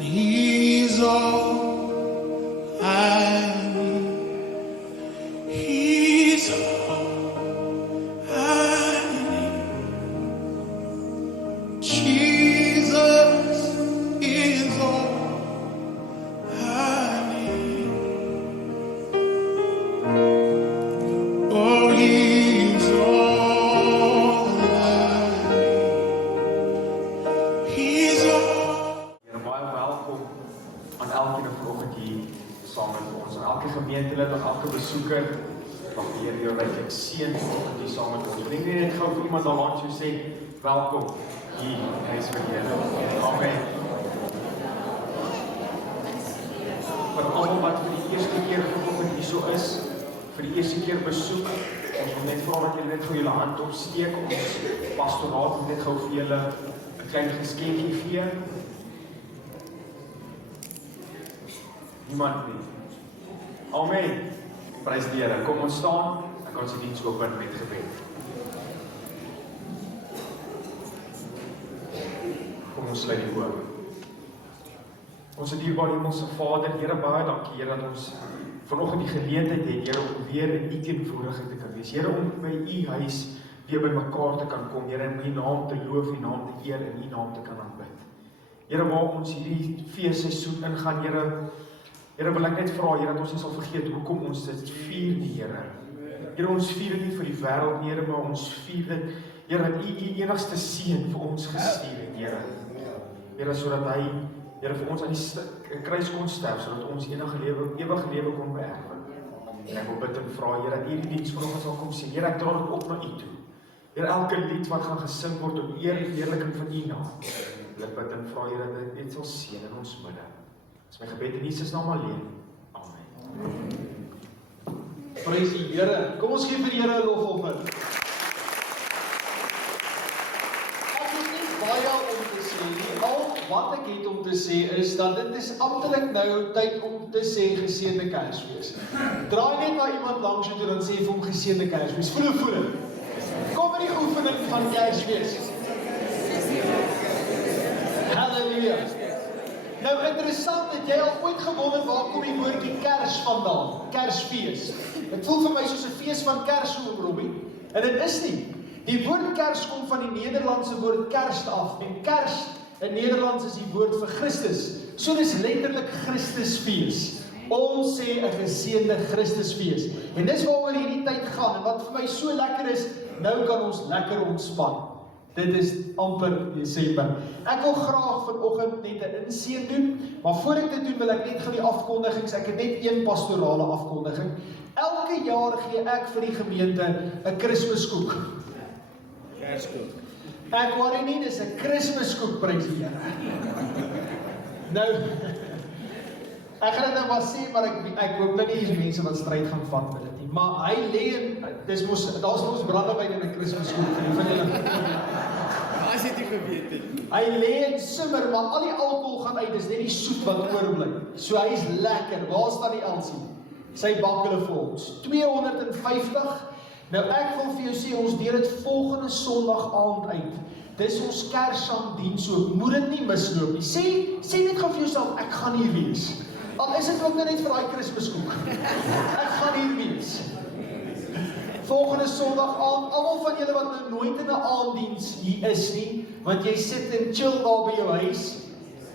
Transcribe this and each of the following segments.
He's all I need. He's all I need. Jesus is all I need. Oh, He's all I need. He's all. Here, baie welkom aan elkeen vanoggend hier saam met ons, aan elke gemeentelid, aan elke besoeker, wat die Here jou ryklik seën vanoggend hier saam met ons. Ek dink net gou vir iemand daar langs jou sê, welkom hier in die huis van die Here. Amen. Vir almal wat vir die eerste keer vanoggend hier so is, vir die eerste keer besoek, ons wil net vra dat julle net gou julle hand opsteek, ons pastoraat moet net gou vir julle 'n klein geskenkie gee. Niemand nie. Amen. Prys die Here. Kom ons staan, dan kan ons die diens open met gebed. Kom ons sluit die oë. Ons dierbare Hemelse Vader, Here, baie dankie, Here, dat ons vanoggend die geleentheid het, Here, om weer in U teenwoordigheid te kan wees. Here, om by U huis weer by mekaar te kan kom, Here, en U naam te loof, U naam te eer, en U naam te kan aanbid. Here, waar ons hierdie feesseisoen ingaan, Here, wil ek net vra, Here, dat ons nie sal vergeet hoekom ons dit vier nie, Here. Here, ons vier dit nie vir die wêreld nie, Here, maar ons vier dit, Here, dat U enigste seun vir ons gestuur het, Here. Here, sodat hy, Here, vir ons aan die kruis kon sterf, sodat ons ewige lewe kon beerwe. En ek wil bid en vra, Here, dat U die diens vanoggend sal kom sien. Here, ek dra dit op na U toe. Here, elke lied wat gaan gesing word op eer en heerliking van U naam. Wil ek bid en vra, Here, dat U dit sal seën in ons midde. Dis my gebed in Jesus naam alleen. Amen. Prys die Here. Kom ons gee vir die Here 'n lofoffer. Ek het nie baie om te sê nie. Al wat ek het om te sê is dat dit is amptelik nou tyd om te sê geseënde Kersfees. Draai net na iemand langs jou toe dan sê vir hom geseënde Kersfees. Voel. Kom in die oefening van Kersfees. Halleluja. Nou interessant, het jy al ooit gewonder waar kom die woordjie Kers vandaan? Kersfees. Dit voel vir my soos 'n fees van Kersroom, Robbie. En dit is nie. Die woord Kers kom van die Nederlandse woord Kerst af. En Kers in Nederlands is die woord vir Christus. So dis letterlik Christusfees. Ons sê 'n geseënde Christusfees. En dis waaroor hierdie tyd gaan. En wat vir my so lekker is, nou kan ons lekker ontspan. Dit is amper Desember. Ek wil graag vanoggend net 'n inseën doen, maar voor ek dit doen wil ek net gou die afkondigings, ek het net een pastorale afkondiging. Elke jaar gee ek vir die gemeente 'n Kersfeeskoek. Kerskoek. Ek worry nie, dis 'n Kersfeeskoek, prys die Here. Nou, ek gaan dit nou maar sê, maar ek hoop nou nie hier's mense wat stryd gaan vat met dit nie. Maar hy lê in, daar's mos brandewyn in 'n Kersfeeskoek vir julle. As jy dit geweet het. Hy lê in simmer, maar al die alkohol gaan uit, dis net die soet wat oorbly. So hy is lekker. Waar staan die Elsie? Sy bak hulle vir ons. 250. Nou ek wil vir jou sê, ons deel dit volgende Sondag aand uit. Dis ons Kerssaamdiens, so moet dit nie misloop nie. Sê net gou vir jouself, ek gaan hier wees. Al is dit ook net vir daai Kersfeeskoek. Ek gaan hier wees. Volgende Sondag aand, almal van julle wat nou nooit in 'n aanddiens hier is nie, want jy sit en chill daar by jou huis.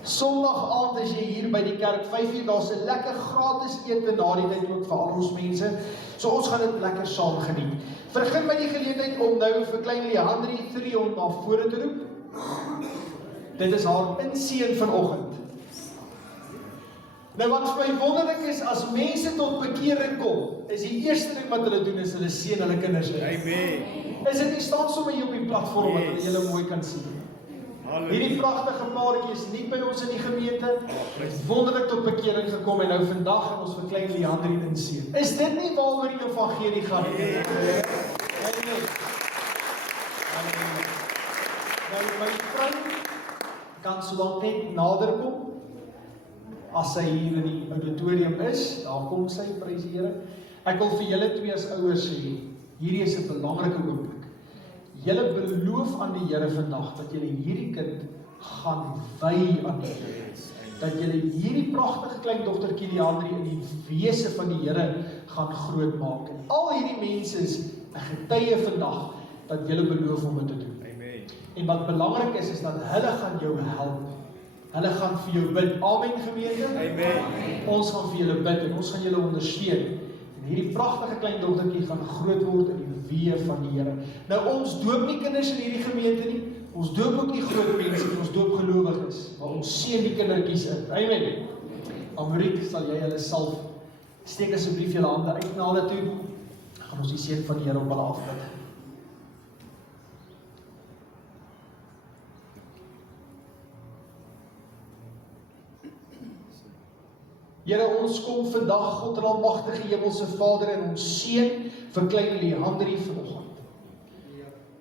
Sondag aand is jy hier by die kerk, 5:00, daar's 'n lekker gratis ete na die tyd ook vir al ons mense. So ons gaan dit lekker saam geniet. Vergin my die geleentheid om nou vir klein Leandrie 3 om na vore te roep. Dit is haar inseën vanoggend. Nou wat vir my wonderlik is, as mense tot bekering kom, is die eerste ding wat hulle doen, is hulle seën hulle kinders uit. Amen. Is dit nie staan sommer hier op die platform wat Yes. julle mooi kan sien? Halleluja. Hierdie pragtige paartjie is nie by ons in die gemeente, wonderlik tot bekering gekom en nou vandag gaan ons vir klein Leandrie inseën. Is dit nie waaroor die evangelie gaan nie? Yes. Amen. Nou my vrou kan solank net nader kom. As sy hier in die auditorium is, daar kom sy, prys die Here. Ek wil vir julle twee as ouers sê, hierdie is 'n belangrike oomblik. Julle beloof aan die Here vandag dat julle hierdie kind gaan wy aan die Here. dat julle hierdie pragtige kleindogtertjie Leandrie in die wese van die Here gaan groot maak. En al hierdie mense is 'n getuie vandag dat julle beloof om dit te doen. Amen. En wat belangrik is dat hulle gaan jou help. Hulle gaan vir jou bid. Amen, gemeente. Amen. Ons gaan vir julle bid en ons gaan julle ondersteun. En hierdie pragtige kleindogtertjie gaan groot word in die weë van die Here. Nou ons doop nie kinders in hierdie gemeente nie. Ons doop ook nie groot mense nie, ons doop gelowiges, maar ons seën die kindertjies in. Amen. Amoriek, sal jy hulle salf. Steek asseblief julle hande uit na hulle toe. Gaan ons die seën van die Here op hulle afbid. Here, ons kom vandag, God en almagtige Hemelse Vader, en ons seën vir klein Leandrie vanoggend.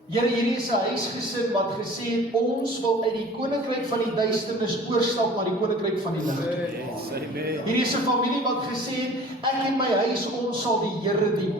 Here, hierdie is 'n huisgesin wat gesê het, ons wil uit die koninkryk van die duisternis oorstap na die koninkryk van die lig toe. Hierdie is 'n familie wat gesê het, ek en my huis, ons sal die Here dien.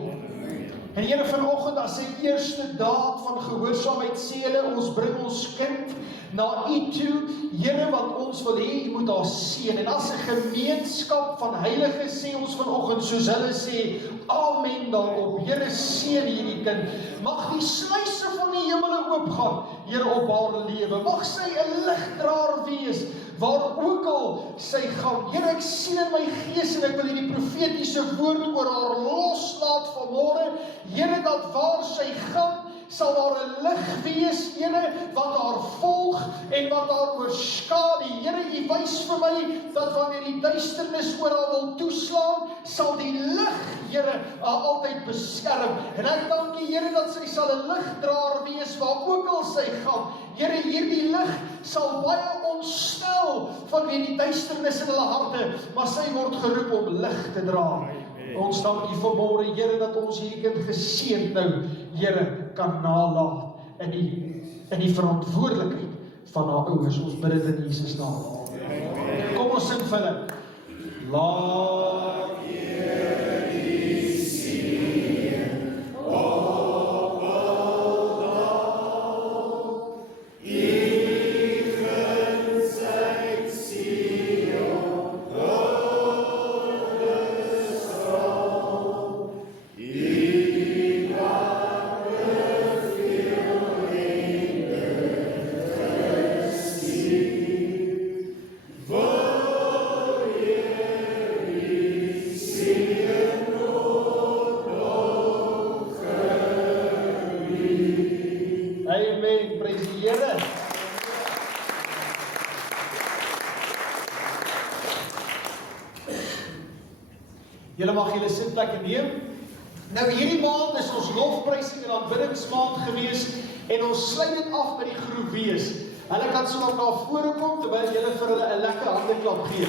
En Here, vanoggend as sy eerste daad van gehoorsaamheid sê hulle, ons bring ons kind na U toe, Here, wat ons wil hê, U moet haar seën. En as 'n gemeenskap van heiliges sê ons vanoggend, soos hulle sê, amen daarop. Here, seën hierdie kind. Mag die sluise van die hemele oopgaan, Here, op haar lewe. Mag sy 'n ligdraer wees, waar ook al sy gaan. Here, ek sien in my gees en ek wil hierdie profetiese woord oor haar loslaat vanmôre. Here, dat waar sy gaan, sal daar 'n lig wees, Here, wat haar volg en wat haar oorskadu. Here, U wys vir my dat wanneer die duisternis oor haar wil toeslaan, sal die lig, Here, haar altyd beskerm. En ek dank U, Here, dat sy sal 'n ligdraer wees waar ook al sy gaan. Here, hierdie lig sal baie ontstel vanweë die duisternis in hulle harte, maar sy word geroep om lig te dra. Ons dank U vanmôre, Here, dat ons hierdie kind geseën nou, Here, kan nalat in die verantwoordelikheid van haar ouers. Ons bid dit in Jesus naam. Kom ons sing vir hulle. Laat hierdie seën op almal, even sy Sion, julle mag julle sitplekke neem. Nou hierdie maand is ons lofprysing en aanbiddingsmaand gewees en ons sluit dit af by die groep wees. Hulle kan so na vore kom terwyl julle vir hulle 'n lekker handeklap gee.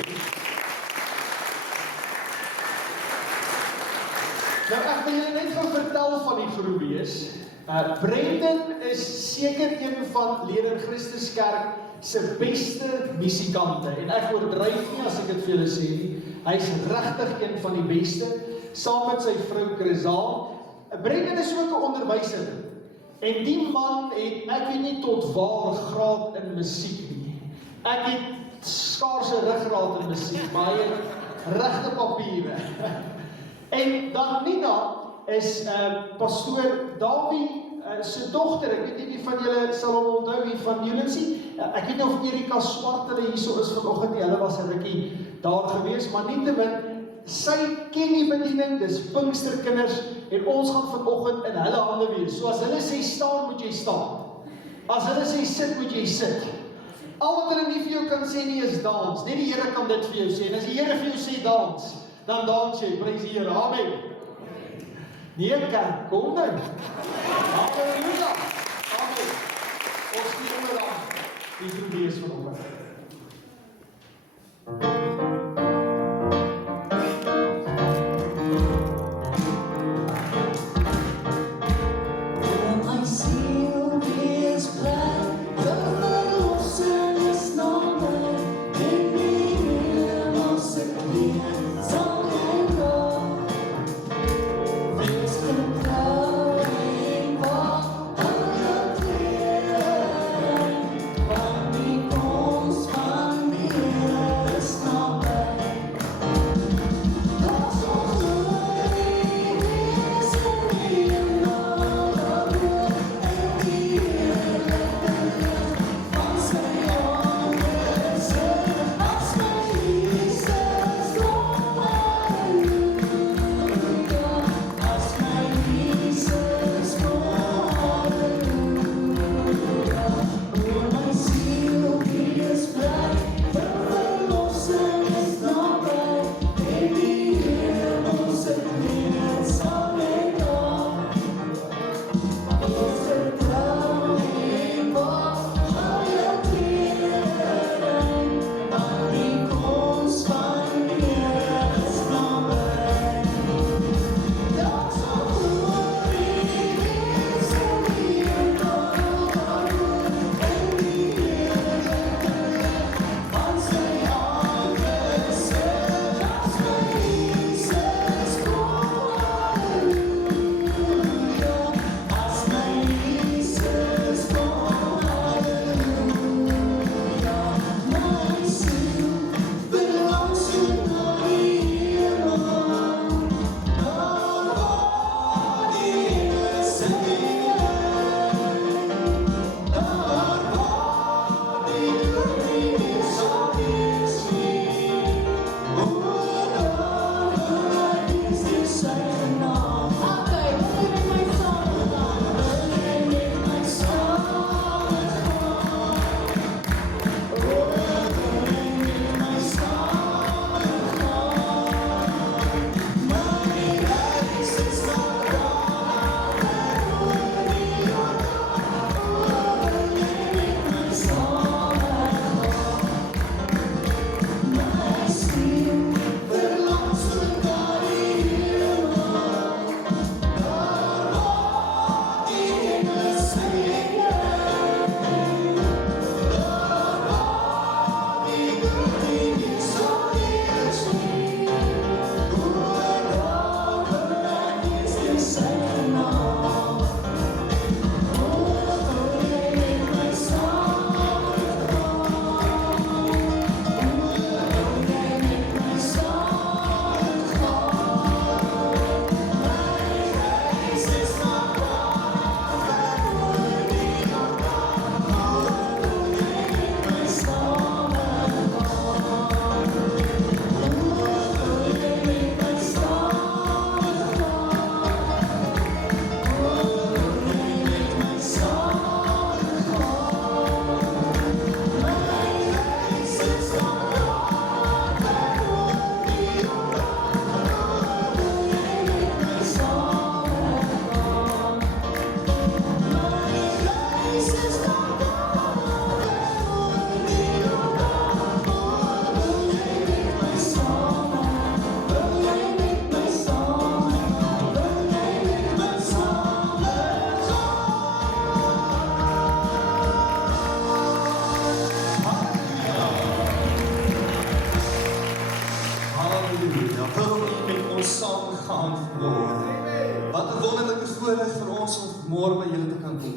Nou ek wil julle net gou vertel van die groep wees. Brendan is seker een van Lede Christuskerk se beste musikante en ek oordryf nie as ek dit vir julle sê nie. Hy's regtig een van die beste, saam met sy vrou Chrysaal. Brendan is ook 'n onderwyser. En die man het, ek weet nie tot waar graad in musiek nie. Ek het skaars 'n ruggraat in musiek, maar hy het regte papiere. En dan Nina is pastoor Dawie se dogter. Ek weet nie wie van julle sal hom onthou, wie van Julensie. Ek weet nie of Erika Swart hulle hierso is vanoggend nie. Hulle was 'n rukkie daar gewees, maar nietemin, sy ken die bediening, dis Pinksterkinders en ons gaan vanoggend in hulle hande wees. So as hulle sê staan, moet jy staan. As hulle sê sit, moet jy sit. Al wat hulle nie vir jou kan sê nie is dans. Net die Here kan dit vir jou sê. En as die Here vir jou sê dans, dan dans jy. Prys die Here. Amen. Nee, kerk, kom dan. Halleluja. Amen. Ons die onderaan. Die groep wees vanoggend. Ons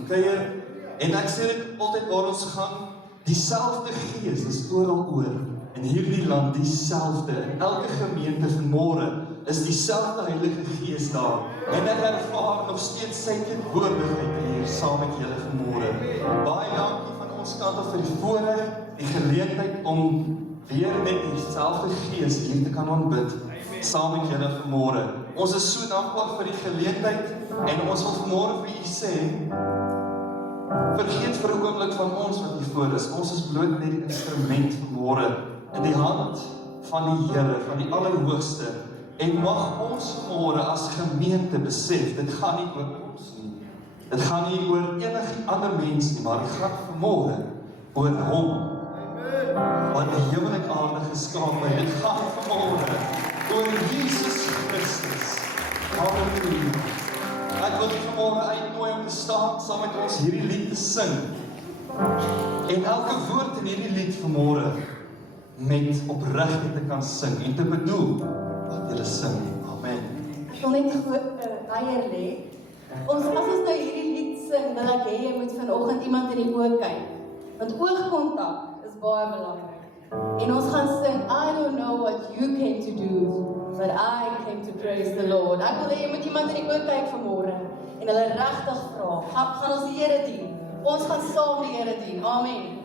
kuier, en ek sê dit altyd waar ons gaan, dieselfde gees is oral oor, in hierdie land dieselfde, in elke gemeente vanmôre, is dieselfde Heilige Gees daar, en ek ervaar nog steeds sy teenwoordigheid hier, saam met julle vanmôre. Baie dankie van ons kant af vir die voorreg, die geleentheid om weer met dieselfde Gees hier te kan aanbid, saam met julle vanmôre. Ons is so dankbaar vir die geleentheid, en ons wil vanmôre vir u sê, vergeet vir 'n oomblik van ons wat hier voor is. Ons is bloot net die instrument vanmôre in die hand van die Here, van die Allerhoogste. En mag ons vanmôre as gemeente besef, dit gaan nie oor ons nie. Dit gaan nie oor enige ander mens nie, maar dit gaan vanmôre oor hom. Wat die hemel en aarde geskaap het. Dit gaan vanmôre oor Jesus Christus. Halleluja. Ek wil die vanmôre uitnooi om te staan saam met ons hierdie lied te sing. En elke woord in hierdie lied vanmôre met opregtheid te kan sing en te bedoel wat julle sing. Amen. Ek wil net weier lê. As ons nou hierdie lied sing, wil ek hê jy moet vanoggend iemand in die oë kyk. Want oogkontak is baie belangrik. En ons gaan sing, I don't know what you came to do, but I came to praise the Lord. Ek wil hê jy moet iemand in die oë kyk vanmôre en hulle regtig vra, gaan ons die Here dien? Ons gaan saam die Here dien. Amen.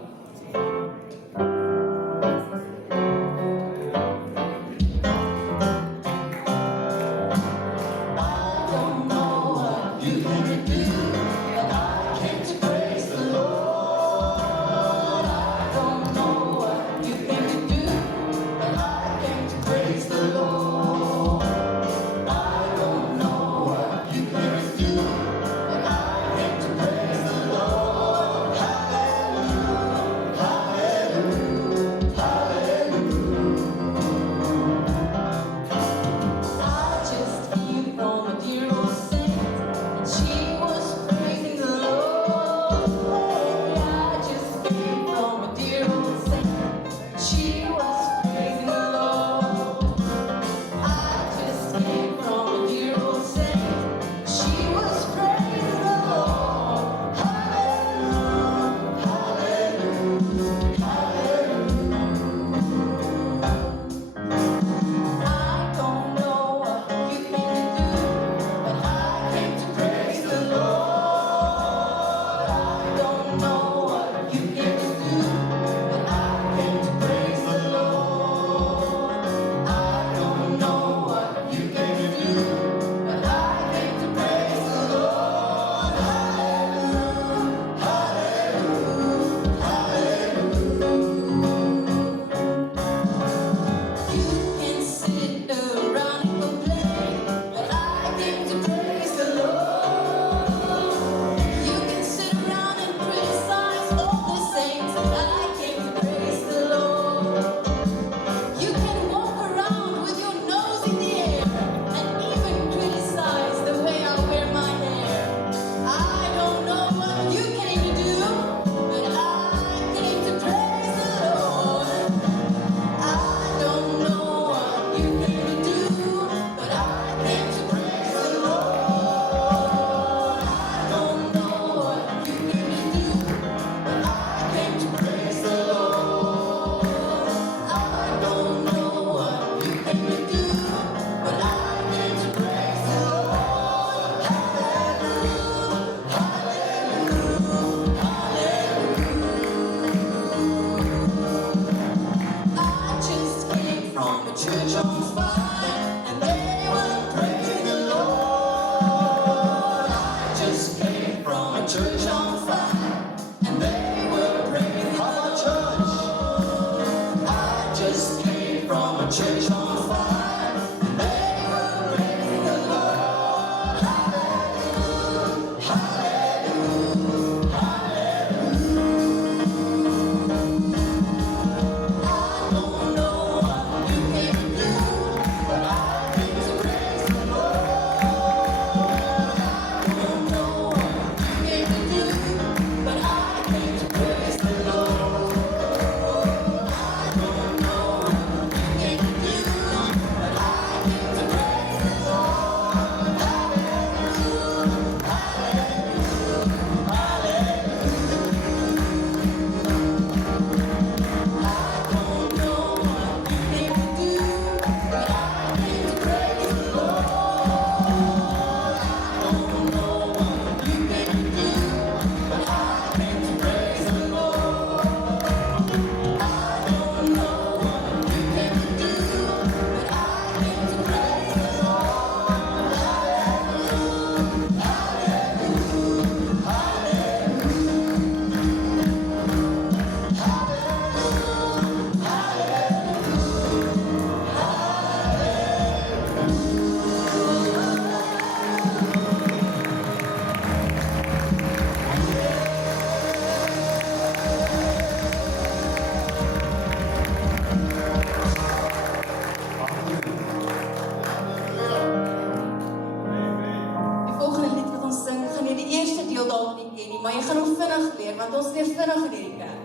want ons leer vinnig in hierdie kerk.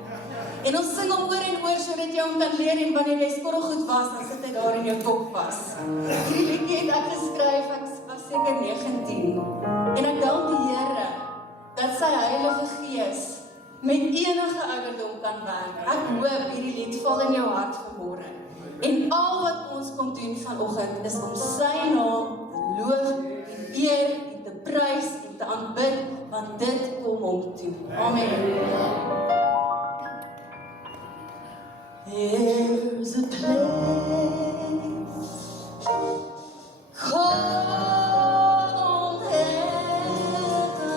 En ons sing hom oor en oor, sodat jy hom kan leer, en wanneer jy skorrelgoed was, dan sit hy daar in jou kop vas. Hierdie liedjie het ek geskryf, ek was seker 19. En ek dank die Here, dat sy Heilige Gees met enige ouderdom kan werk. Ek hoop hierdie lied val in jou hart vanmôre. En al wat ons kom doen vanoggend, is om sy naam te loof, te eer, en te prys, en te aanbid, want dit kom hom toe. Amen. There's a place called heaven,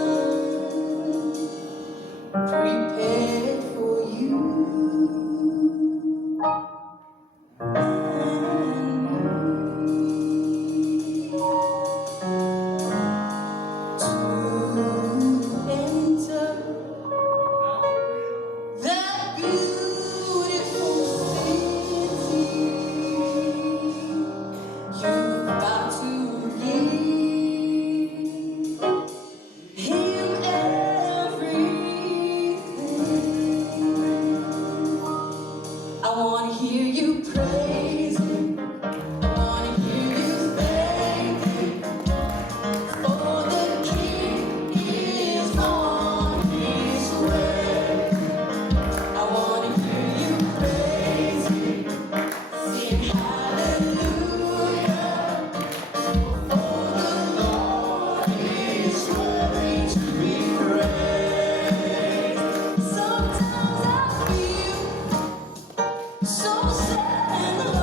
prepared for you and me, to enter that beautiful city. You've got to give him everything. I want to hear you praise him. I want to hear you thank him. For the King is on his way. I want to hear you praise him, sing hallelujah, for the Lord is worthy to be praised. Sometimes I feel so sad and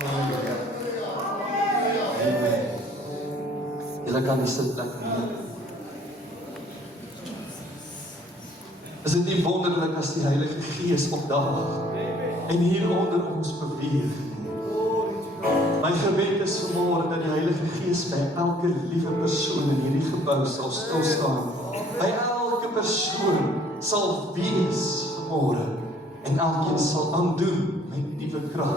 Amen. Julle kan die sitplek neem. Is dit nie wonderlik as die Heilige Gees opdaag en hier onder ons beweeg? My gebed is vanmôre dat die Heilige Gees by elke liewe persoon in hierdie gebou sal stilstaan. By elke persoon sal wees vanmôre en elkeen sal aandoen met nuwe krag.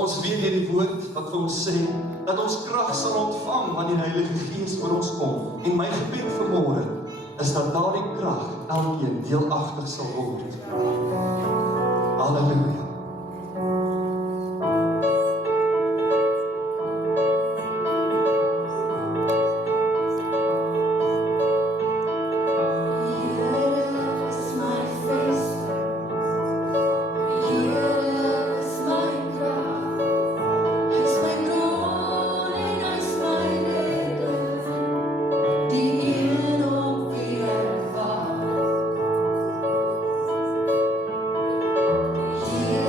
Ons weet deur die woord wat vir ons sê dat ons krag sal ontvang wanneer die Heilige Gees oor ons kom. En my gebed vanmôre is dat daardie krag elkeen deelagtig sal word. Halleluja. Yeah.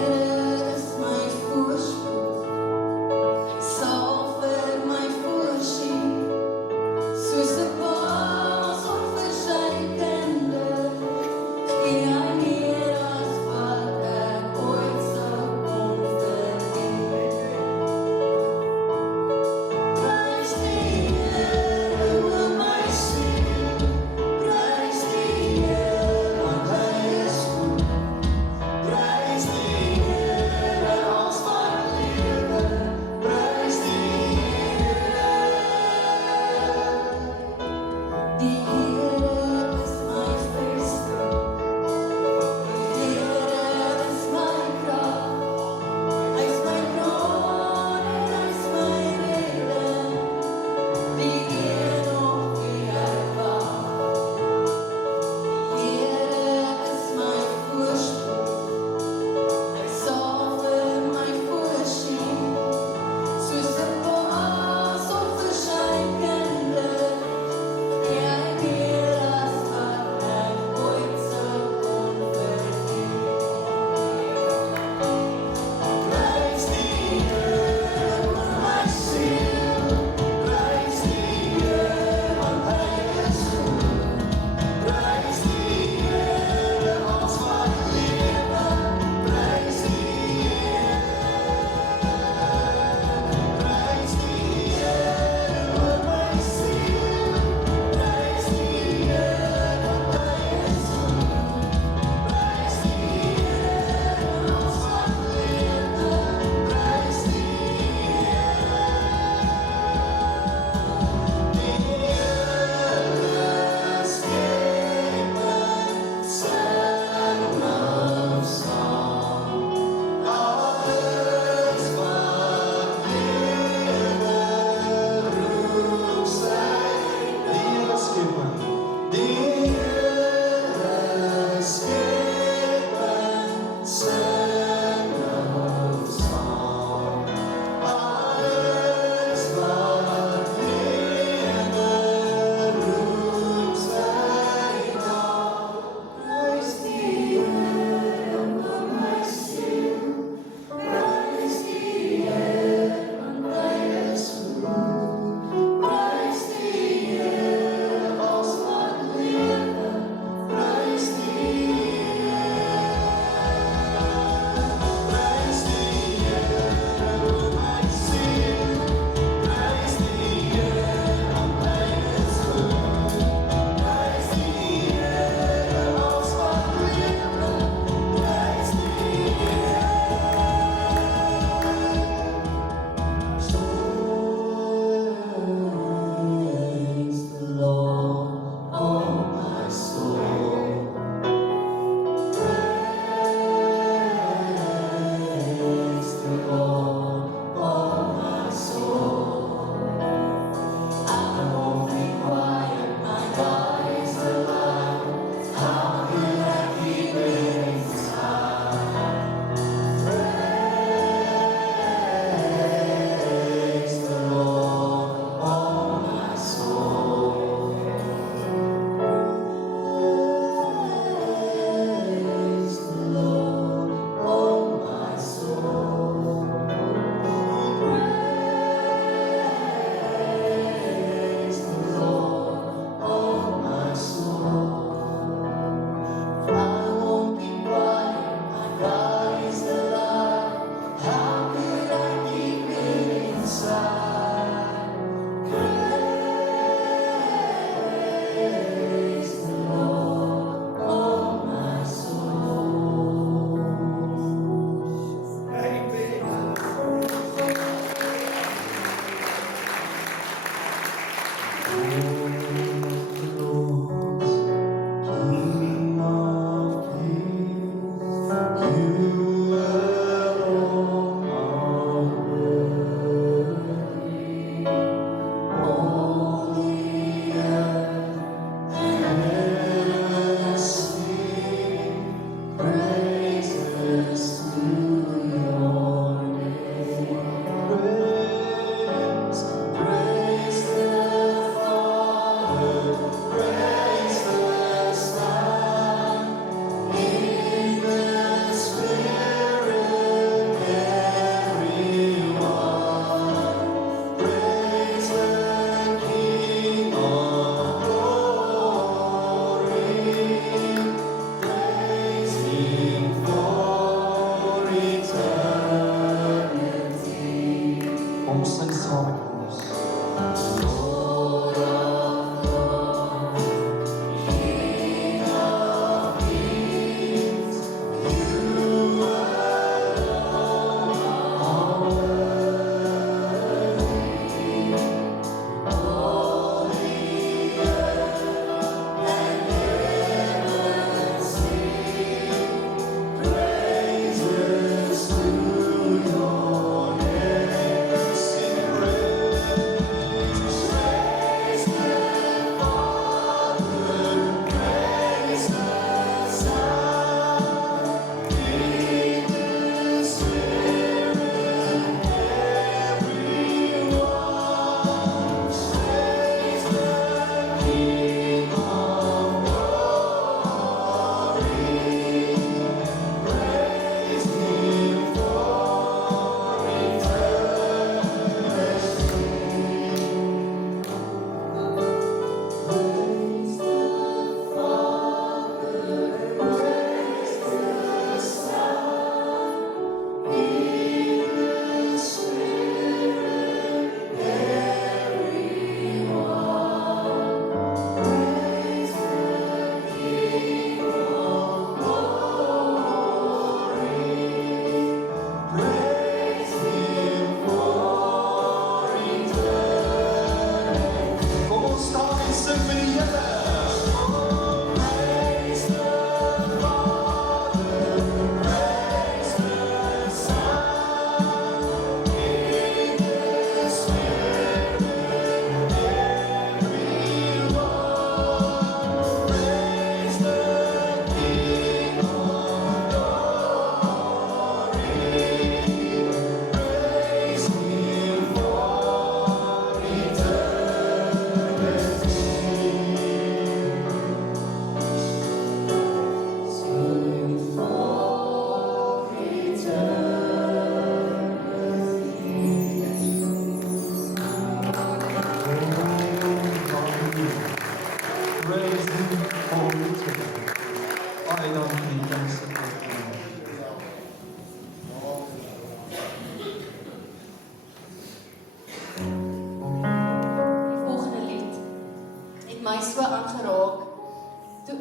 Kom sing saam met ons.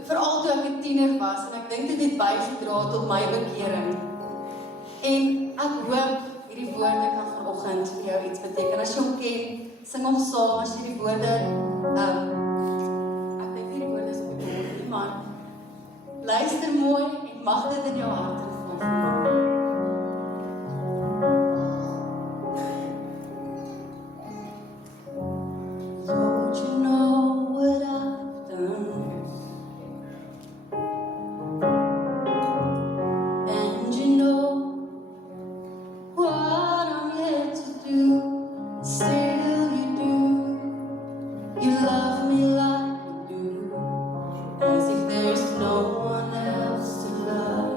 Veral toe ek 'n tiener was en ek dink dit het bygedra tot my bekering. En ek hoop hierdie woorde kan vanoggend vir jou iets beteken. As jy hom ken, sing hom saam as jy die woorde ek dink nie die woorde is op die bord nie, maar luister mooi en mag dit in jou hart inval. Lord, you know what I've done. And you know what I'm yet to do. Still you do. You love me like you do. As if there's no one else to love.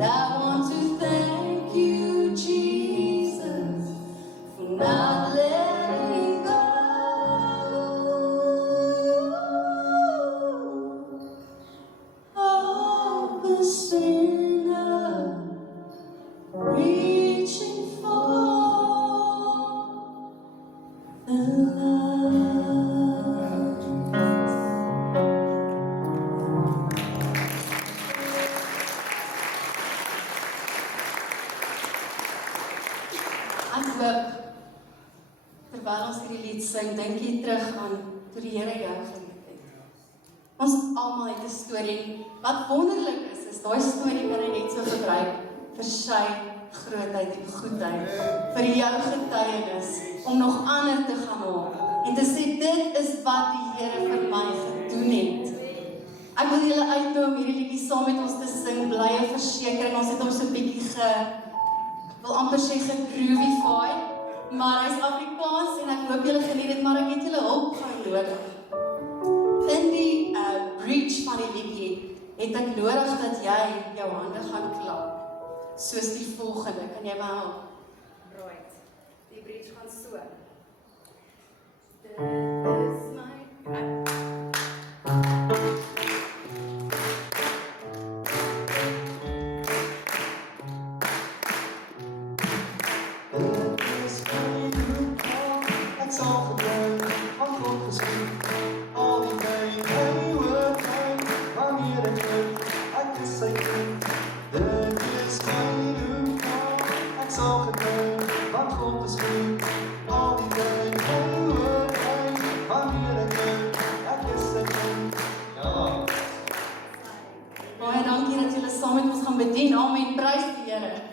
And I want to thank you, Jesus, for not letting go of the sinner reaching for the love. Ek hoop, terwyl ons hierdie lied sing, dink jy terug aan toe die Here jou gered het. Ons almal het 'n storie. Wat wonderlik is daai storie kan hy net so gebruik vir sy grootheid en goedheid, vir jou getuienis, om nog ander te gaan maak en te sê dit is wat die Here vir my gedoen het. Ek wil julle uitnooi om hierdie liedjie saam met ons te sing, Blye Versekering. Ons het hom so 'n bietjie ek wil amper sê gegroovify, maar hy's Afrikaans en ek hoop julle geniet dit, maar ek het julle hulp gaan nodig. In die bridge van die liedjie het ek nodig dat jy jou hande gaan klap, soos die volgende. Kan jy my help? Right. Die bridge gaan so. Dit is my... Baie dankie dat julle saam met ons gaan bedien. Amen. Prys die Here.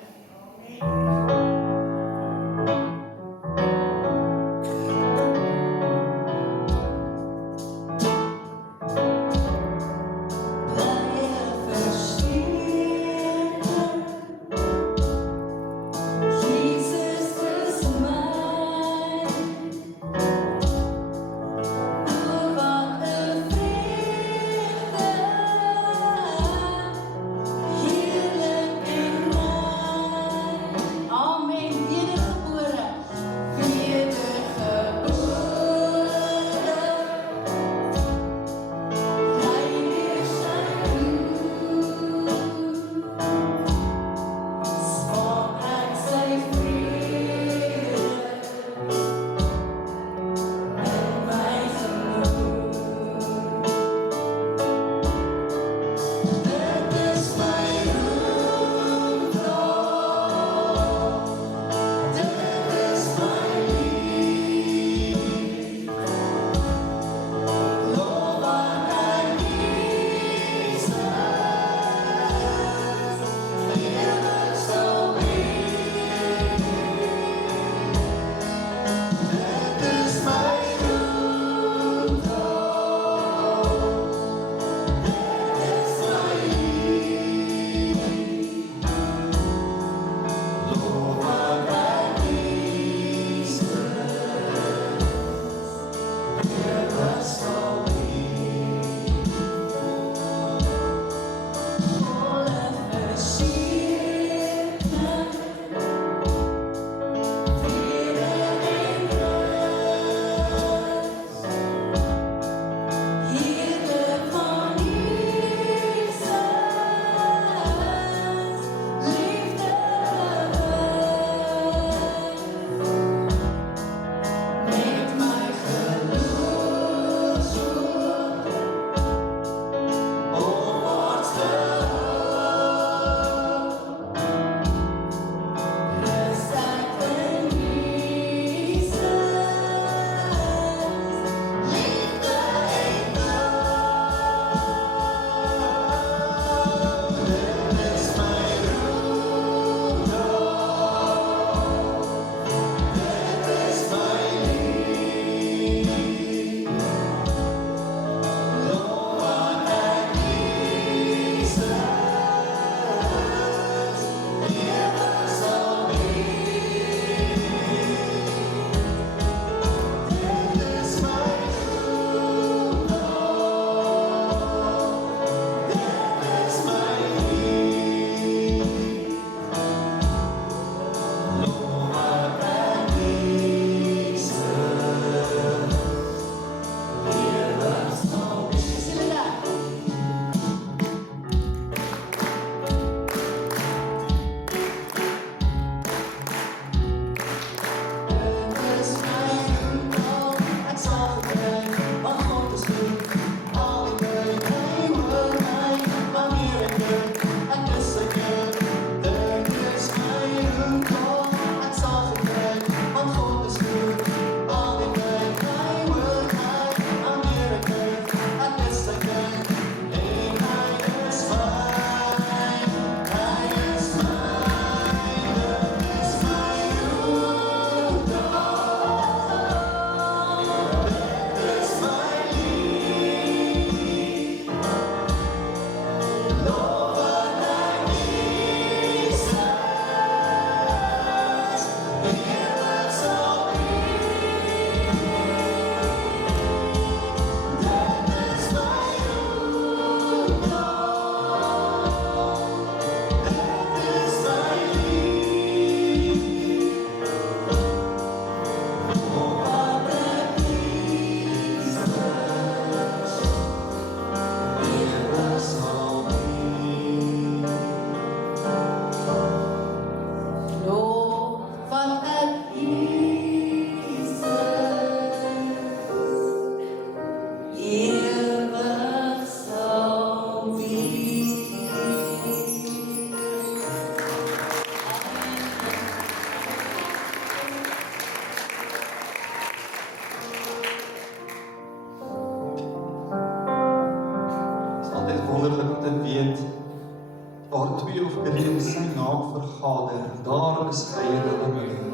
in sy naam vergader, daar is hy in hulle midde.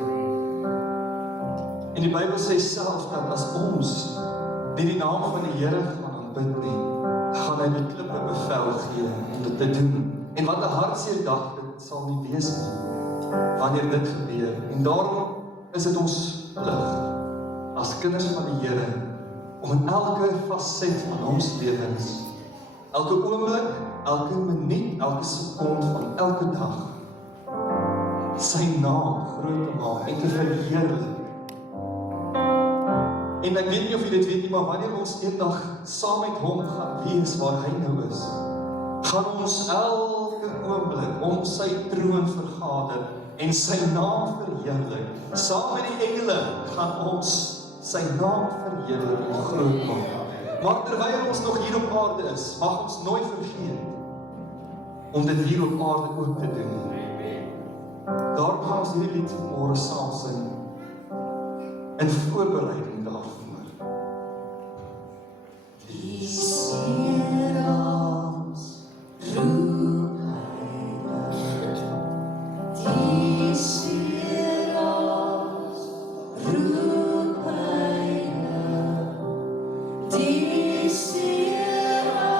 En die Bybel sê self dat as ons nie die naam van die Here gaan aanbid nie, gaan hy die klippe bevel gee om dit te doen. En wat 'n hartseer dag dit sal nie wees nie, wanneer dit gebeur. En daarom is dit ons plig, as kinders van die Here, om in elke faset van ons lewens, elke oomblik, elke minuut, elke sekond van elke dag, sy naam groot te maak en te verheerlik. En ek weet nie of jy dit weet nie, maar wanneer ons eendag saam met hom gaan wees waar hy nou is, gaan ons elke oomblik om sy troon vergader en sy naam verheerlik. Saam met die engele gaan ons sy naam verheerlik en groot maak. Maar terwyl ons nog hier op aarde is, mag ons nooit vergeet om dit hier op aarde ook te doen. Daarom gaan ons hierdie lied vanmôre saam sing in voorbereiding daarvoor. Die serafs roep heilig, die serafs roep heilig, die serafs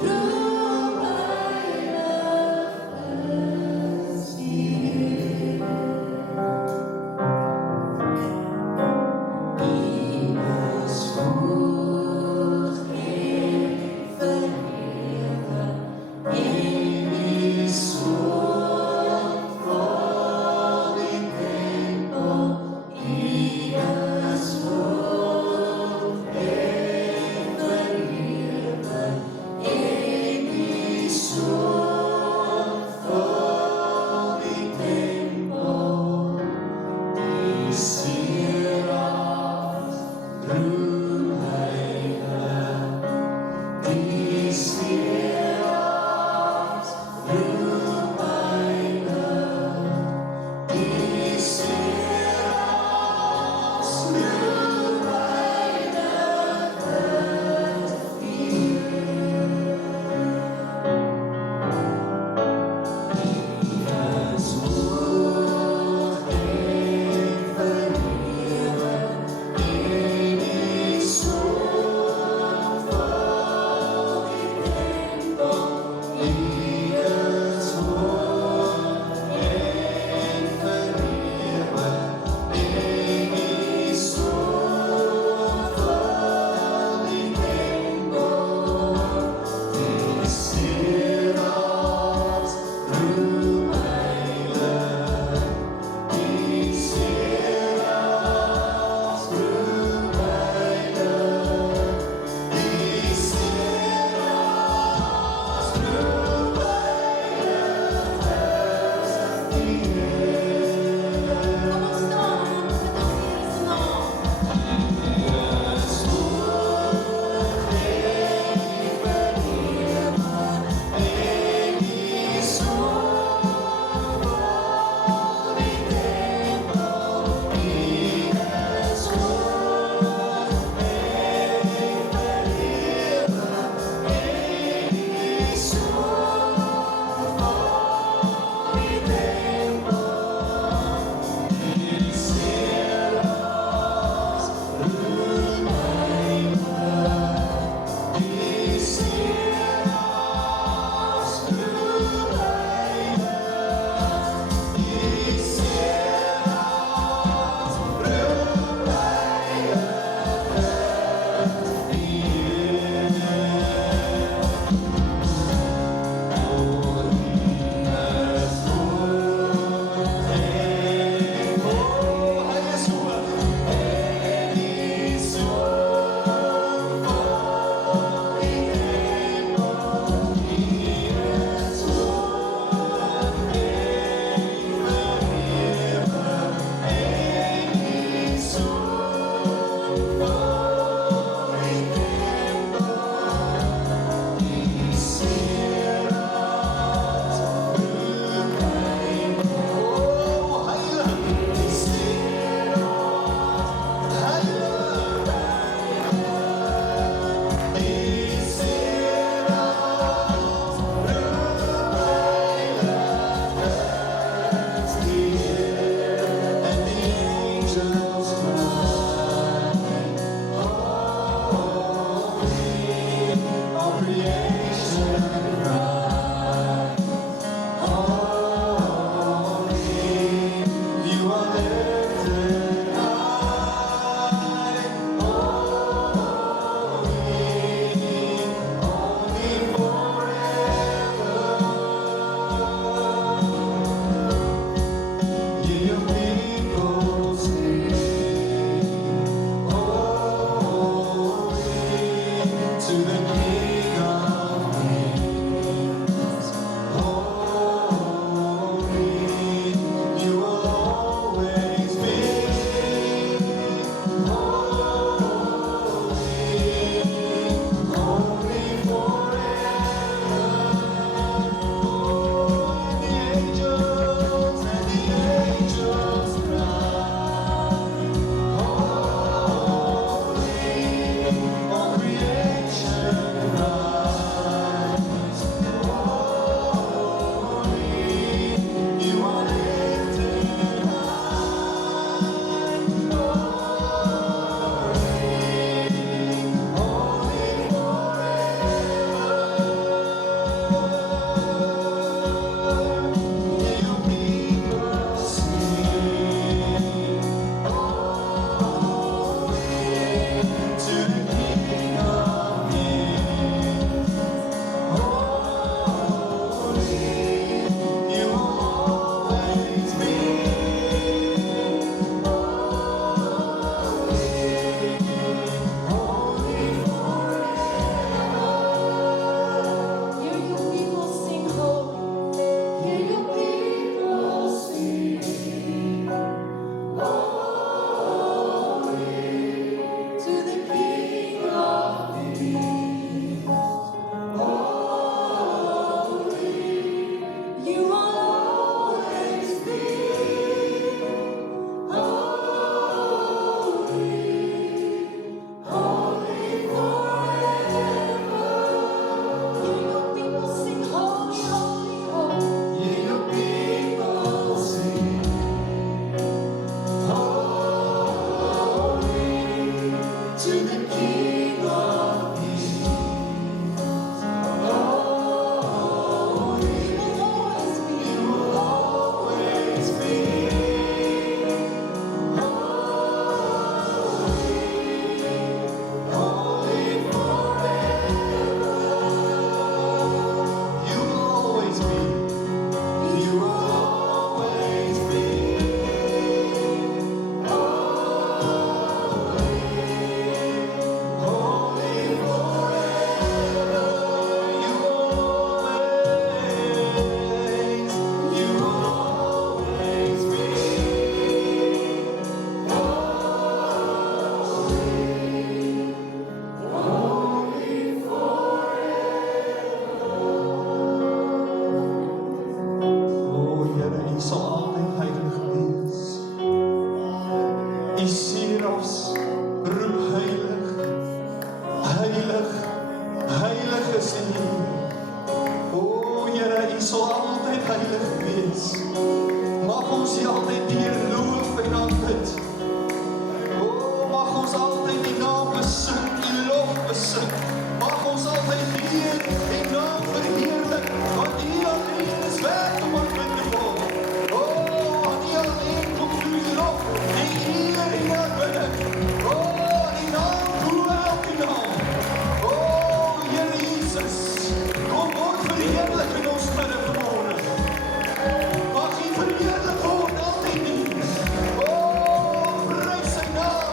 roep heilig is die Here. Die is goed. ons U altyd hier loof en aanbid. Mag ons altyd die naam besing, die lof besing. Mag ons altyd hier die naam verheerlik, want U alleen is werd om aanbid te word. Aan U alleen kom vloei die lof, die eer en aanbidding. Die naam bo elke naam. Here Jesus, kom word verheerlik in ons midde vanmôre. Mag U verheerlik word altyd nie. Prys sy naam.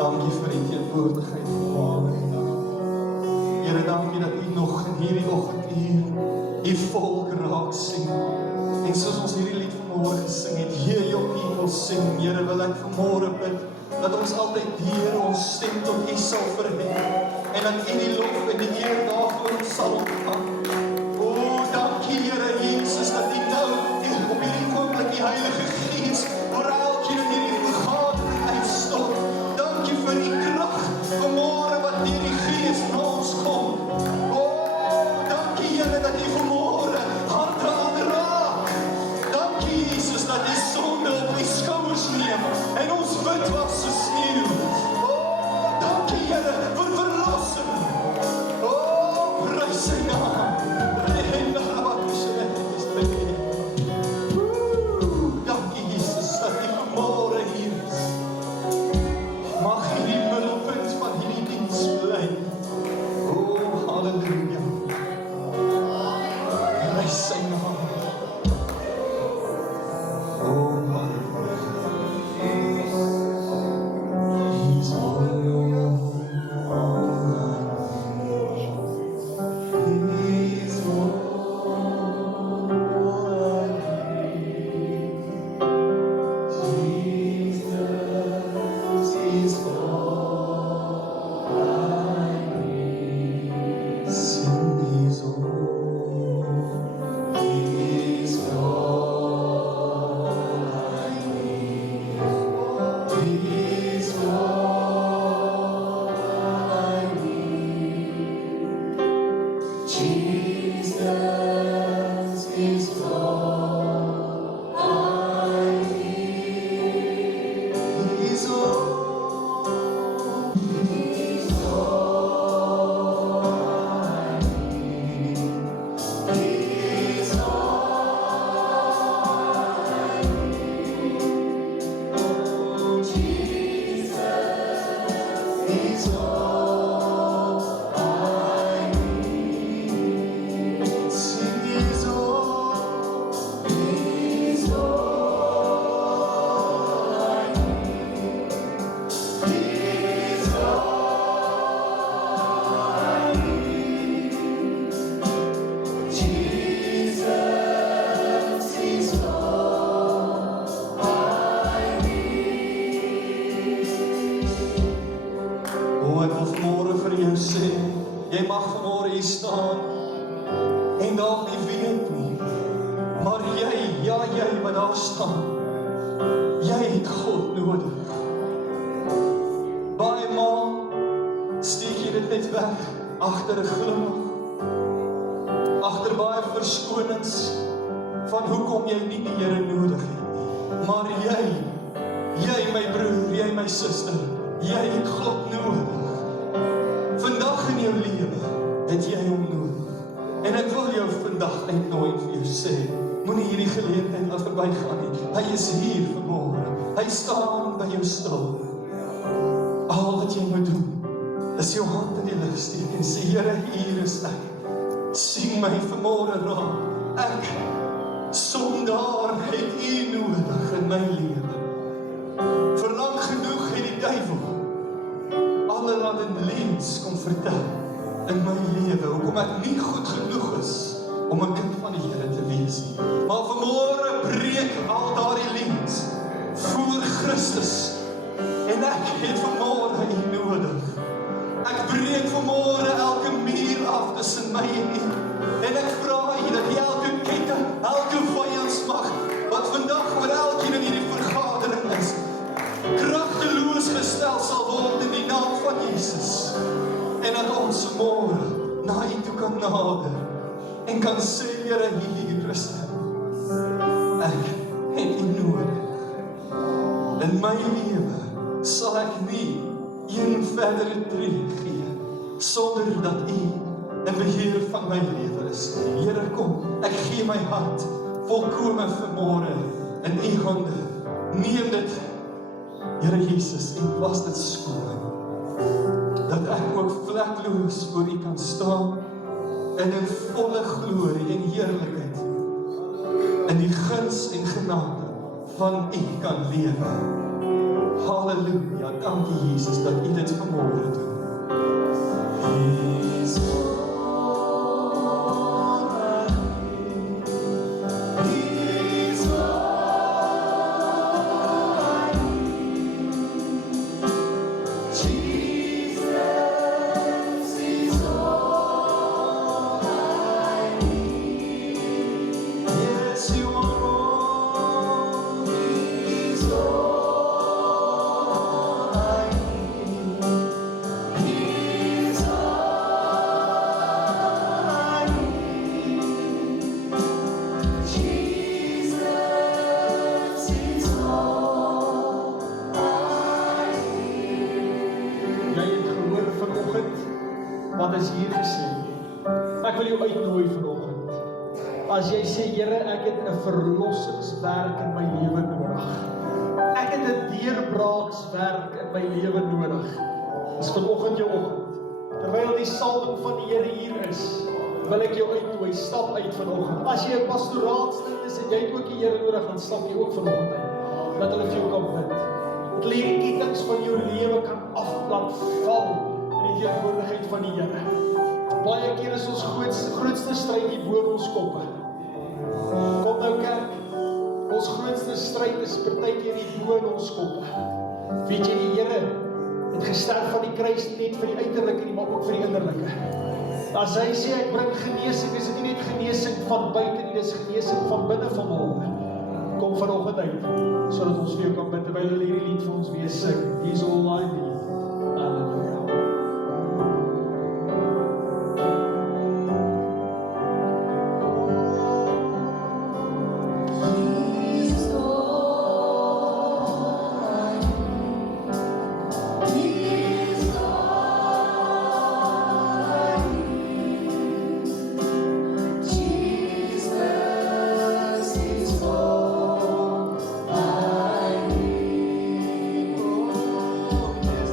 Dankie vir die teenwoordigheid vanmôre. Here, dankie dat U nog in hierdie oggenduur U volk raak sien. En soos ons hierdie lied vanmôre gesing het, Hear Your People Sing, Here, wil ek vanmôre bid dat ons altyd deur ons stem tot U sal verhef en dat U die lof en die eer daarvoor ons sal ontvang. Dankie Here Jesus dat U nou op hierdie oomblik die Heilige Gees oor elkeen in hierdie vergadering uitstort. Dankie vir die krag vanmôre wat deur die Gees na ons kom. Dankie Here dat U vanmôre hande aanraak. Dankie Jesus dat U sonde op U skouers neem en ons wit was so sneeu. Dankie Here vir verlossing. Prys sy naam. Dankie Jesus dat U vanmôre hier is. Mag U die middelpunt van hierdie diens bly. Halleluja. Prys sy naam. He's all ek wil vanmôre vir jou sê, Jy mag vanmôre hier staan en dalk nie weet nie, maar jy wat daar staan, jy het God nodig. Baie maal steek jy dit net weg agter 'n glimlach, agter baie verskonings van hoekom jy nie die Here nodig het nie. Maar jy my broer, jy my suster, jy het God nodig. Vandag in jou lewe het jy hom nodig. En ek wil jou vandag uitnooi vir jou sê, moenie hierdie geleentheid laat verbygaan nie. Hy is hier vanmôre. Hy staan by jou stil. Al wat jy moet doen, is jou hand in die lug steek en sê, Here, hier is ek. Sien my vanmôre raak. Ek, sondaar, het U nodig in my lewe. Verlang genoeg het die duiwel allerhande leuns kom vertel in my lewe, hoekom ek nie goed genoeg is om 'n kind van die Here te wees nie. Maar vanmôre breek al daardie leuns voor Christus en ek het vanmôre U nodig. Ek breek vanmôre elke muur af tussen my en U en ek vra U dat elke ketting, elke vyandmag wat vandag oor elkeen in hierdie vergadering is, kragteloos gestel sal word in die naam van Jesus. En dat ons môre na U toe kan nader en kan sê, Here, hier is ek het U nodig. In my lewe sal ek nie een verdere tree gee sonder dat U in beheer van my lewe is. Here, kom, ek gee my hart volkome vanmôre in U hande. Neem dit, Here Jesus, en was dit skoon, dat ek ook vlekloos voor U kan staan en in volle glorie en heerlikheid in die guns en genade van U kan lewe. Halleluja, dankie Jesus dat U dit vanmôre doen. Wat is hier gesê? Ek wil jou uitnooi vanoggend. As jy sê, Here, ek het 'n verlossingswerk in my lewe nodig. Ek het 'n deurbraakswerk in my lewe nodig. Dis vanoggend jou oggend. Terwyl die salwing van die Here hier is, wil ek jou uitnooi, stap uit vanoggend. As jy 'n pastoraatslid is en jy het ook die Here nodig, dan stap jy ook vanoggend uit. Dat hulle vir jou kan bid. Dat die kettinge van jou lewe kan aflaat val in die teenwoordigheid van die Here. Baie keer is ons grootste stryd hier bo ons koppe. Kom nou kerk, ons grootste stryd is partykeer hier bo in ons koppe. Weet jy, die Here het gesterf van die kruis nie net vir die uiterlike nie, maar ook vir die innerlike. As hy sê ek bring genesing, is dit nie net genesing van buite nie, dis genesing van binne vanmôre. Kom vanoggend uit, sodat ons vir jou kan bid, terwyl hulle hierdie lied vir ons weer sing. He's all I need. Halleluja. Yes.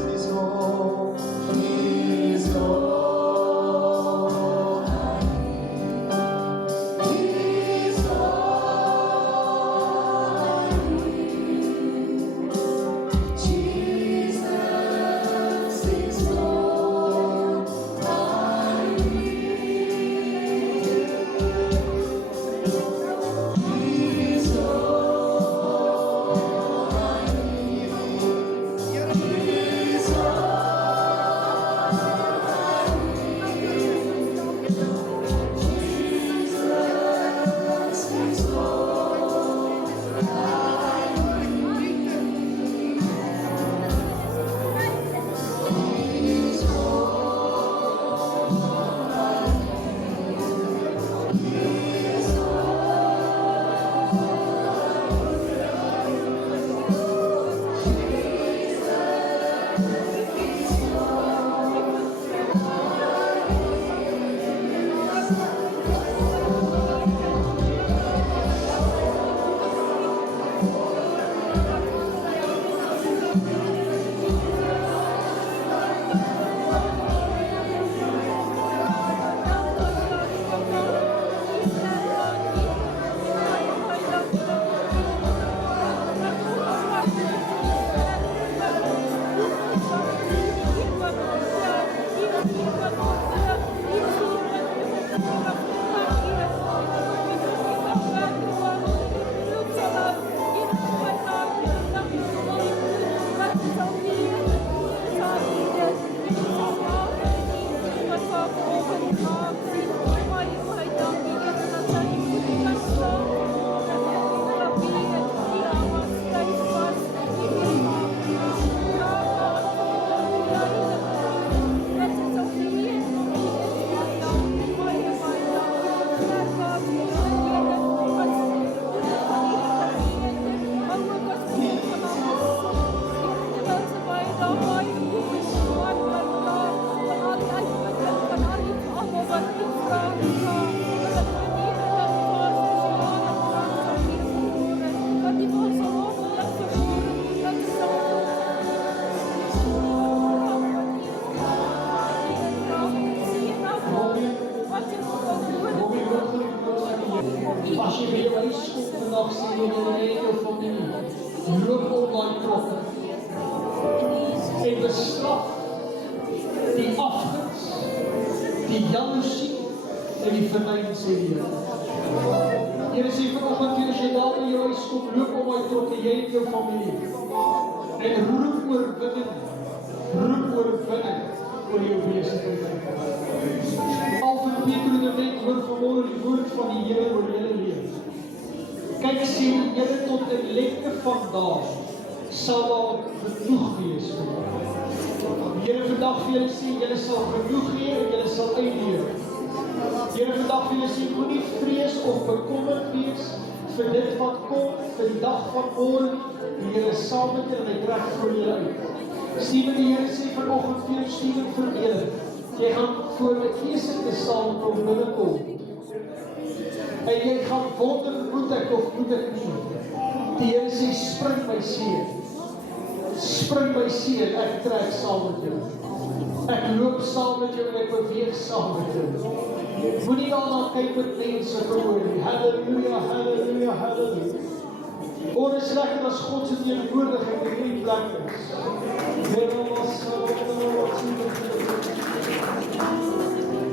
die jaloesie en die vernijn sê die Here. Here sê vanoggend weer as jy daar by jou huis kom, loop om my trokke, jy en jou familie. En roep oorwinning oor jou besigheid. Al verbeterde net hoor vanmôre die woord van die Here oor julle lewe. Kyk, sê die Here, tot in lengte van dae sal daar genoeg wees vir julle. Die Here vandag vir julle sê, julle sal genoeg hê en julle sal uitleef. Die Here vandag vir julle sê, moenie vrees of bekommerd wees vir dit wat kom, vir die dag van môre. Die Here is saam met julle en hy trek voor julle uit. Steven, die Here sê vanoggend vir jou, Steven, verdeling. Jy gaan voor my geestelike saal kom binnenkom. En jy gaan wonder, moet ek of moet ek nie? Die Here sê, spring my seun. Spring my seun, ek trek saam met jou. Ek loop saam met jou en ek beweeg saam met jou. Moenie daarna kyk met mense verhoor nie. Halleluja, halleluja, halleluja. Ons is lekker as God se teenwoordigheid in hierdie plek is.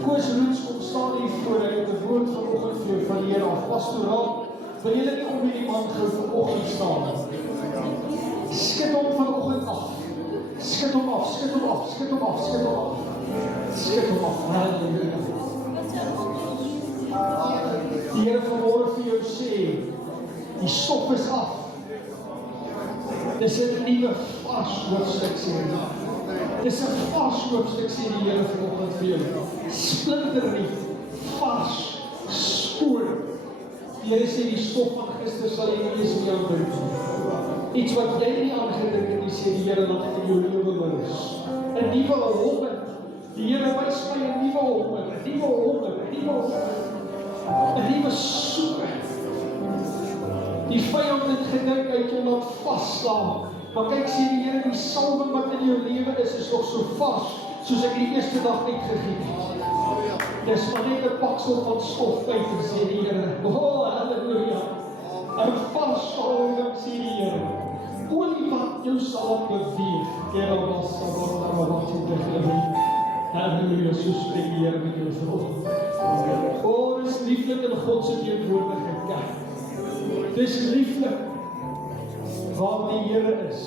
Koos Roets kom staan hier voor hy het 'n woord vanoggend vir jou van die Here af. Pastoraal, wil julle nie om hierdie man gou vanoggend staan? Skud hom vanoggend af. Skud hom af, skud hom af, skud hom af, skud hom af. Skud hom af. Halleluja. Die Here vanmôre vir jou sê, die stof is af. Dis 'n nuwe vars hoofstuk sê. Dis 'n vars hoofstuk sê die Here vanoggend vir jou. Splinternuut, vars, skoon. Die Here sê die stof van gister sal jy nie eens meer aanbid. Iets wat jy nie aangedink het, sê die Here, dat in jou lewe is. 'n nuwe honger. Die Here wys my 'n nuwe honger, 'n nuwe honger, 'n nuwe soeke. Die vyand het gedink uit jou laat vasslaan. Maar kyk, sê die Here, die salwing wat in jou lewe is nog so vars, soos ek die eerste dag net gegee het. Dis maar net 'n paksel van stofpyper, sê die Here. Oh, halleluja. 'n vars salwing, sê die Here. Olie wat jou sal beweeg. Halleluja, so spreek die Here met jou vanoggend. Oh, dis lieflik in God se teenwoordigheid, kyk. Dis lieflik waar die Here is.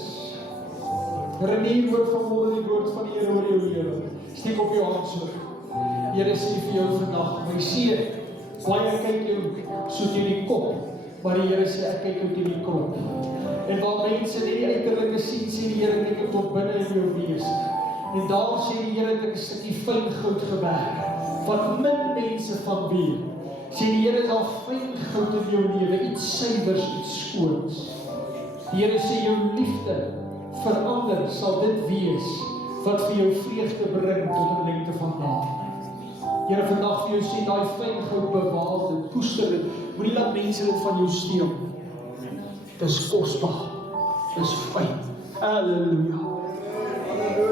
Reneer hoor vanmôre die woord van die Here oor jou lewe. Steek op jou hand so. Here sê vir jou vandag, my seun, baie kyk jou so teen die kop, maar die Here sê ek kyk jou teen die krop. En waar mense nie die uiterlike sien, sê die Here kyk jou tot binne in jou wese. En daar sê die Here het 'n stukkie fyn goud gewerk, wat min mense van weet. Sê die Here is al fyn goud in jou lewe, iets suiwers, iets skoons. Die Here sê jou liefde verander sal dit wees wat vir jou vreugde bring tot 'n lengte van dae. Here, vandag vir jou sê daai fyn goud bewaar dit, koester dit. Moenie laat mense dit van jou steel. Dis kosbaar. Dis fyn. Halleluja.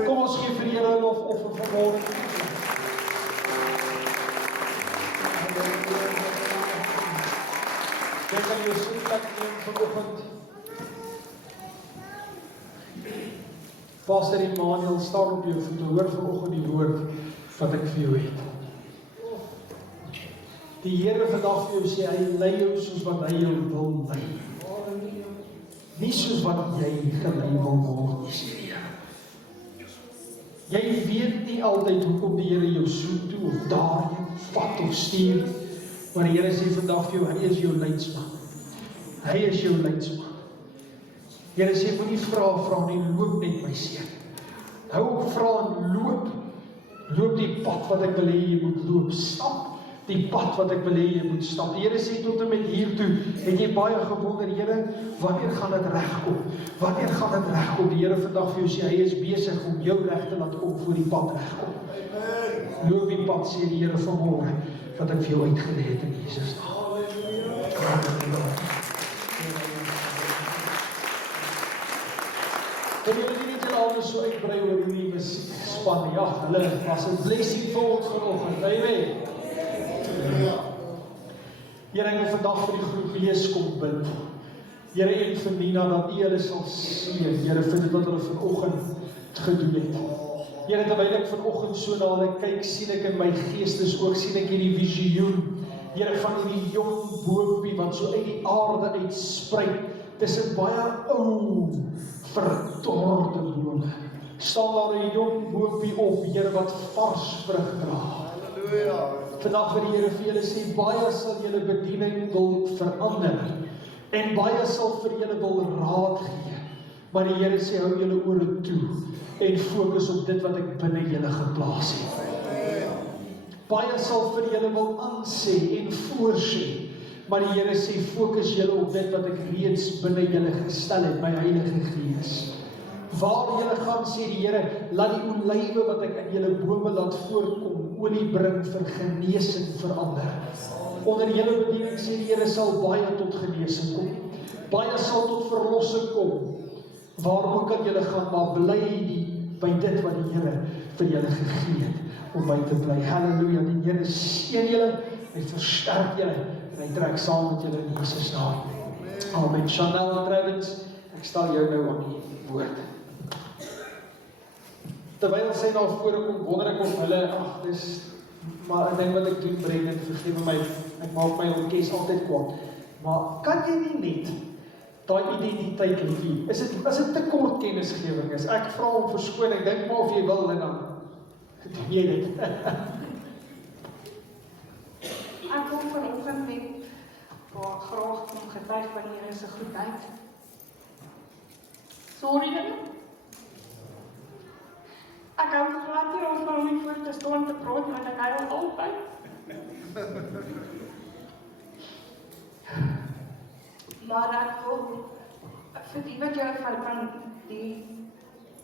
Kom ons gee vir die Here 'n lofoffer vanmôre. Jy kan jou sitplek neem vanoggend. Pastor Emmanuel, staan op jou voete, hoor vanoggend die woord wat ek vir jou het. Die Here vandag vir jou sê, hy lei jou soos wat hy jou wil lei. Nie soos wat jy gelei wil word, sê die Here. Jy weet nie altyd hoekom die Here jou so toe of daarheen vat of stuur, maar die Here sê vandag vir jou, hy is jou leidsman. Hy is jou leidsman. Die Here sê, moenie vra nie, loop net my seun. Hou op vra en loop. Loop die pad wat ek wil hê jy moet loop. Stap die pad wat ek wil hê jy moet stap. Die Here sê tot en met hiertoe, het jy baie gewonder, Here, wanneer gaan dit regkom? Wanneer gaan dit regkom? Die Here vandag vir jou sê, hy is besig om jou reg te laat kom voor die pad regkom. Loop die pad, sê die Here vanmôre, wat ek vir jou uitgelê het in Jesus naam. Kan julle nie net julle hande so uitbrei oor hierdie musiekspan? Ja, hulle was 'n blessing vir ons vanoggend. Amen. Here, ek wil vandag vir die groep lees kom bid. Here, en vir Nina, dat U hulle sal seën. Here, vir dit wat hulle vanoggend gedoen het. Here, terwyl ek vanoggend so na hulle kyk, sien ek in my geestesoog, sien ek hierdie visioen, Here, van hierdie jong boompie wat so uit die aarde uitspruit, tussen baie ou, verdorde bome. Staan daar 'n jong boompie op, Here, wat vars vrug dra. Halleluja. Vandag wil die Here vir julle sê, baie sal julle bediening wil verander, en baie sal vir julle wil raad gee, maar die Here sê, hou julle ore toe, en fokus op dit wat ek binne julle geplaas het. Baie sal vir julle wil aansê en voorsê, maar die Here sê, fokus julle op dit wat ek reeds binne julle gestel het, my Heilige Gees. Waar julle gaan, sê die Here, laat die olywe wat ek in julle bome laat voorkom, olie bring vir genesing verander. Onder julle bediening, sê die Here, sal baie tot genesing kom. Baie sal tot verlossing kom. Waar ook al julle gaan, maar bly by dit wat die Here vir julle gegee het, om by te bly. Halleluja, die Here seën julle, hy versterk julle, en hy trek saam met julle in Jesus naam. Amen. Chanel Travens, ek stel jou nou aan die woord. Terwyl sy na vore kom, wonder ek of hulle, maar ek dink wat ek doen, Brendan, vergewe my, ek maak my orkes altyd kwaad, maar kan jy nie net daai identiteit liefie, is dit te kort kennisgewing is, ek vra om verskoning, ek dink maar of jy wil, en dan doen jy dit. Ek kom vanoggend net graag om getuig van die Here se goedheid. Sorry julle. Ek hou glad nie om nou nie voor te staan te praat, want ek huil altyd. Maar ek wil vir die wat jou van die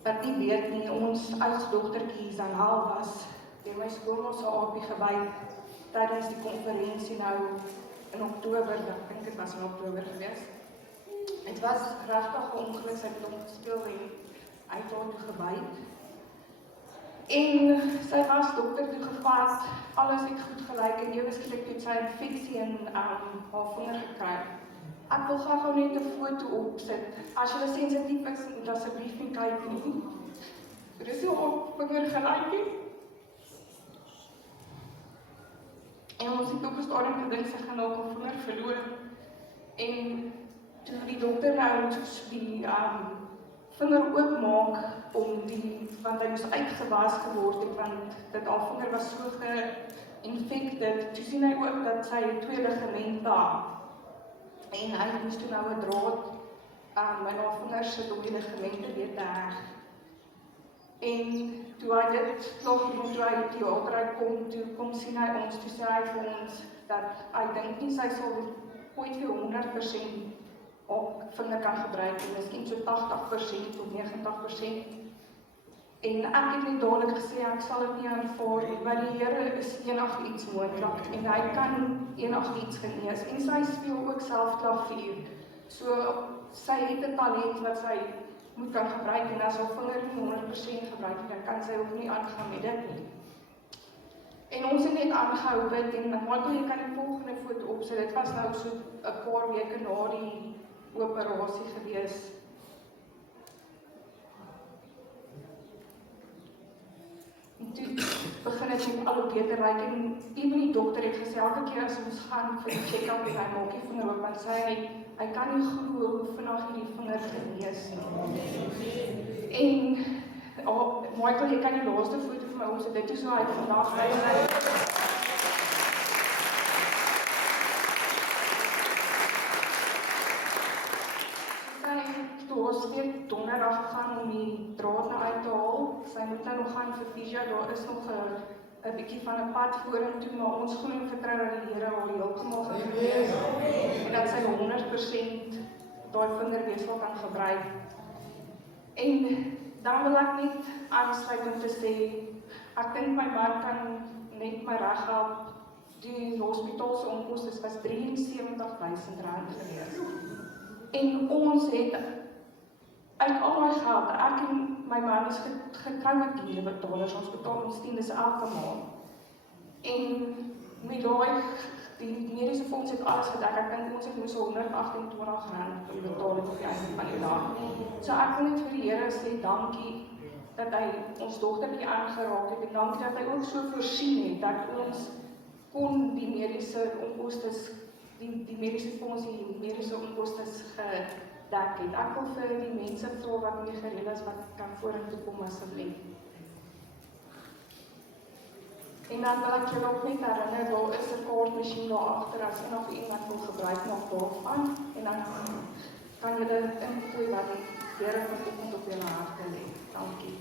wat nie weet nie, ons ouderdogtertjie Zanal was in my skool ons 'n aapie gewy tydens die konferensie nou in Oktober, ek dink dit was in Oktober geweest. Het was regtig 'n ongeluk, sy het hom gespeel en hy het haar toe gewy. En sy was dokter toe gevat, alles het goed gelyk en ewe skielik het sy 'n infeksie in haar vinger gekry. Ek wil gou net 'n foto opsit. As jy sensitief is, moet asseblief nie kyk nie. Dit is so vinger gelyk. En ons het ook gestadium gedink sy gaan dalk haar vinger verloor. En toe die dokter nou die vinger oopmaak om want hy moes uitgewas geword het, want dit haar vinger was so ge-infected. Toe sien hy ook dat sy 2 ligamente daar. En hy moes toe nou 'n draad in haar vinger sit om die ligamente weer te heg. En toe hy dit klaar toe hy die teater kom sien hy ons, toe sê hy vir ons dat hy dink nie sy sal ooit vir 100% vinger kan gebruik en miskien so 80% of 90%. En ek het net dadelik gesê ek sal dit nie aanvaar nie, want die Here is enigiets moontlik en hy kan enigiets genees. En sy speel ook self klavier. So sy het 'n talent wat sy moet kan gebruik en as haar vinger nie 100% gebruik, dan kan sy ook nie aangaan met dit nie. En ons het net aangehou bid en Michael, jy kan die volgende foto opsit. Dit was nou so 'n paar weke na die operasie gewees. En toe begin het met al hoe beter lyk en even die dokter het gesê, elke keer as ons gaan vir die check-up en hy maak die vinger oop, want sê hy kan nie glo hoe vinnig hierdie vinger genees nie. En Michael, jy kan die laaste foto vir my opsit, dit is so hy vandag toe ons weer donderdag gegaan om die draad nou uit te haal. Sy moet nou nog gaan vir fisio, daar is nog 'n bietjie van 'n pad vorentoe, maar ons glo en vertrou dat die Here haar heeltemal gaan genees en dat sy 100% daai vinger weer sal kan gebruik. En dan wil ek net aansluit om te sê, ek dink my man kan net my reg help. Die hospitaal se onkoste was R73,000 gewees. En ons het uit al my geld, ek en my man is getrouwde dienbetalers, ons betaal ons tiendes elke maand. En met die medische fonds het alles gedek, ek dink ons het moes R128 betaal op die einde van die dag. So ek wil net vir die Here sê dankie, dat hy ons dogtertjie aangeraak het en dankie dat hy ook so voorsien het dat ons kon die mediese onkostes, die mediese fonds, die mediese onkostes gedek het. Ek wil vir die mense vra wat nie gereed is wat kan vorentoe kom asseblief. En dan wil ek julle ook net herinner, daar is 'n kaartmasjien daar agter as en of iemand wil gebruik maak daarvan en dan kan julle ingooi wat die Here vanoggend op julle harte lê. Dankie.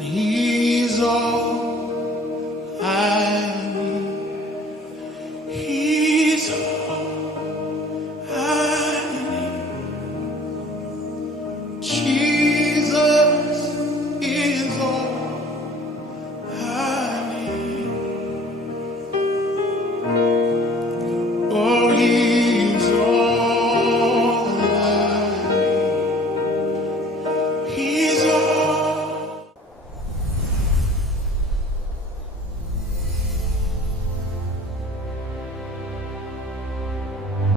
And he's all